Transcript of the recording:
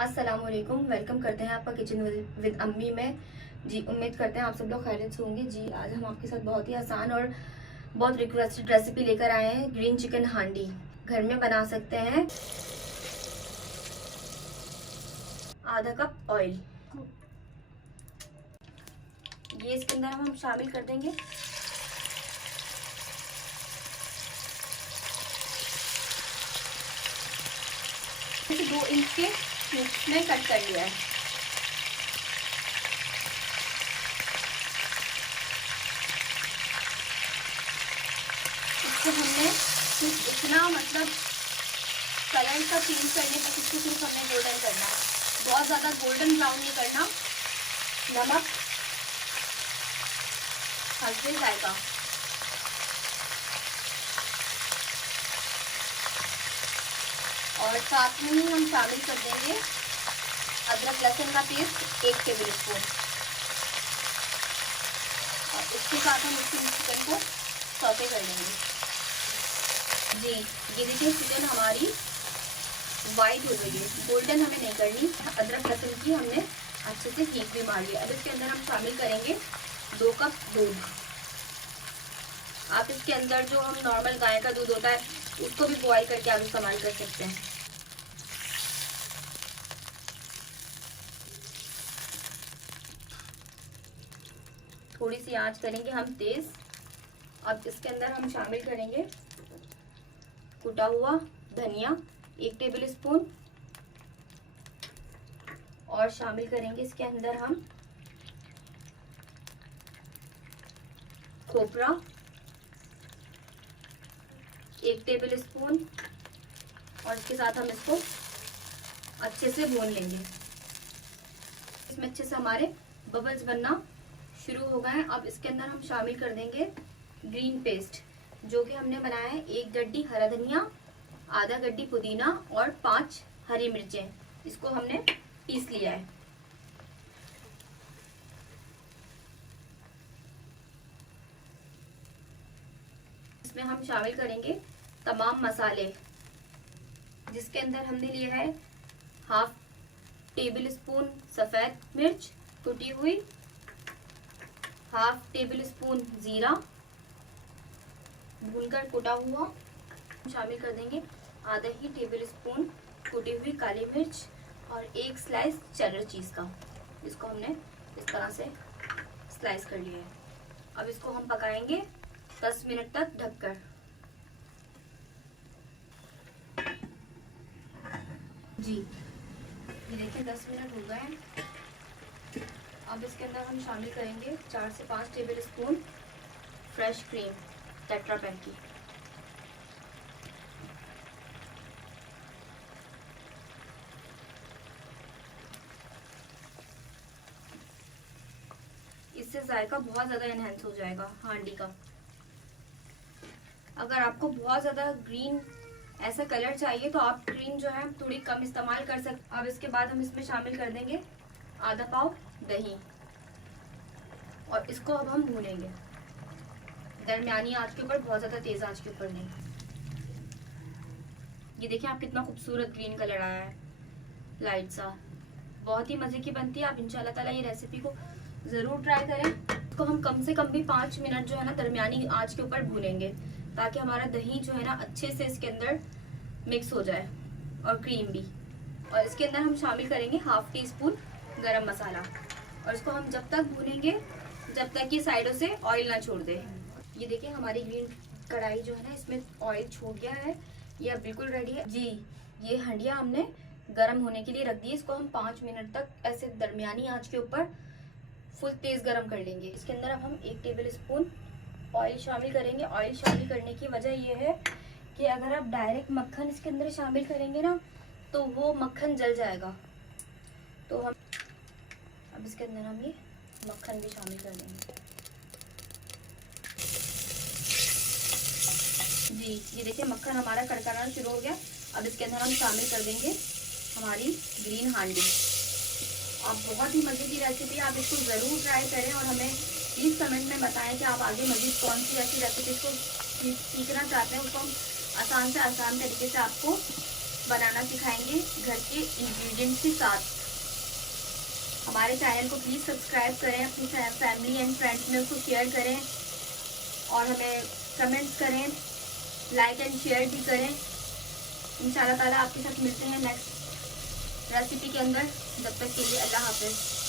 अस्सलामुअलैकुम। वेलकम करते हैं आपका किचन विद अम्मी में। जी उम्मीद करते हैं आप सब लोग खैरियत से होंगे। जी आज हम आपके साथ बहुत ही आसान और बहुत रिक्वेस्टेड रेसिपी लेकर आए हैं। ग्रीन चिकन हांडी घर में बना सकते हैं। आधा कप ऑयल ये इसके अंदर हम शामिल कर देंगे। इसे 2 इंच के क्यूब्स में कट कर लिया है। इसको हमने सिर्फ इतना कलर का चेंज करने तक इसको सिर्फ हमने गोल्डन करना है। बहुत ज़्यादा गोल्डन ब्राउन नहीं करना। नमक, हल्दी, जायका, और साथ में ही हम शामिल कर देंगे अदरक लहसुन का पेस्ट 1 टेबल स्पून। और इसके साथ हम इसकी चिकन को सौते कर लेंगे। जी ये देखिए चिकन हमारी वाइट हो गई है, गोल्डन हमें नहीं करनी। अदरक लहसुन की हमने अच्छे से हीट भी मार लिया। अब इसके अंदर हम शामिल करेंगे 2 कप दूध। आप इसके अंदर जो हम नॉर्मल गाय का दूध होता है उसको भी बॉईल करके आप इस्तेमाल कर सकते हैं। थोड़ी सी आंच करेंगे हम तेज। अब इसके अंदर हम शामिल करेंगे कुटा हुआ धनिया 1 टेबल स्पून, और शामिल करेंगे इसके अंदर हम खोपरा 1 टेबल स्पून, और इसके साथ हम इसको अच्छे से भून लेंगे। इसमें अच्छे से हमारे बबल्स बनना शुरू हो गए हैं। अब इसके अंदर हम शामिल कर देंगे ग्रीन पेस्ट जो कि हमने बनाया है। 1 गड्डी हरा धनिया, आधा गड्डी पुदीना और 5 हरी मिर्चें। इसको हमने पीस लिया है। इसमें हम शामिल करेंगे तमाम मसाले, जिसके अंदर हमने लिया है 1/2 टेबल स्पून सफेद मिर्च कुटी हुई, 1/2 टेबल स्पून जीरा भूनकर कुटा हुआ, शामिल कर देंगे आधा ही टेबल स्पून कुटी हुई काली मिर्च, और 1 स्लाइस चेडर चीज का। इसको हमने इस तरह से स्लाइस कर लिया है। अब इसको हम पकाएंगे 10 मिनट तक ढककर। जी ये देखिए 10 मिनट हो गए हैं। अब इसके अंदर हम शामिल करेंगे 4 से 5 table spoon fresh cream tetra pack की। इससे जायका बहुत ज़्यादा एनहेंस हो जाएगा हांडी का। अगर आपको बहुत ज़्यादा ग्रीन ऐसा कलर चाहिए तो आप क्रीम जो है थोड़ी कम इस्तेमाल कर सकते। अब इसके बाद हम इसमें शामिल कर देंगे आधा पाव दही, और इसको अब हम भूनेंगे दरमियानी आंच के ऊपर, बहुत ज़्यादा तेज़ आंच के ऊपर नहीं। ये देखिए आप कितना खूबसूरत ग्रीन कलर आया है, लाइट सा। बहुत ही मज़े की बनती है। आप इंशाल्लाह ताला ये रेसिपी को ज़रूर ट्राई करें। इसको हम कम से कम भी 5 मिनट जो है ना दरमियानी आंच के ऊपर भूनेंगे, ताकि हमारा दही जो है ना अच्छे से इसके अंदर मिक्स हो जाए, और क्रीम भी। और इसके अंदर हम शामिल करेंगे 1/2 टीस्पून गरम मसाला, और इसको हम जब तक भूनेंगे जब तक ये साइडों से ऑयल ना छोड़ दे। ये देखिए हमारी ग्रीन कढ़ाई जो है ना इसमें ऑयल छोड़ गया है। ये अब बिल्कुल रेडी है। जी ये हंडिया हमने गर्म होने के लिए रख दी। इसको हम 5 मिनट तक ऐसे दरमियानी आंच के ऊपर फुल तेज गर्म कर लेंगे। इसके अंदर अब हम 1 टेबल स्पून ऑयल शामिल करेंगे। ऑयल शामिल करने की वजह यह है कि अगर आप डायरेक्ट मक्खन इसके अंदर शामिल करेंगे ना तो वो मक्खन जल जाएगा। तो हम अब इसके अंदर हम ये मक्खन भी शामिल कर देंगे। जी ये देखिए मक्खन हमारा कड़कड़ाना शुरू हो गया। अब इसके अंदर हम शामिल कर देंगे हमारी ग्रीन हांडी। आप बहुत ही मज़े की रेसिपी, आप इसको ज़रूर ट्राई करें और हमें प्लीज़ कमेंट में बताएं कि आप आगे मज़ीद कौन सी ऐसी रेसिपीज़ को सीखना चाहते हैं, उसको हम आसान से आसान तरीके से आपको बनाना सिखाएंगे घर के इंग्रेडिएंट्स के साथ। हमारे चैनल को प्लीज़ सब्सक्राइब करें, अपनी फैमिली एंड फ्रेंड्स में उसको शेयर करें और हमें कमेंट्स करें, लाइक एंड शेयर भी करें। इंशाल्लाह ताला आपके साथ मिलते हैं नेक्स्ट रेसिपी के अंदर। जब तक के लिए अल्लाह हाफ़िज़।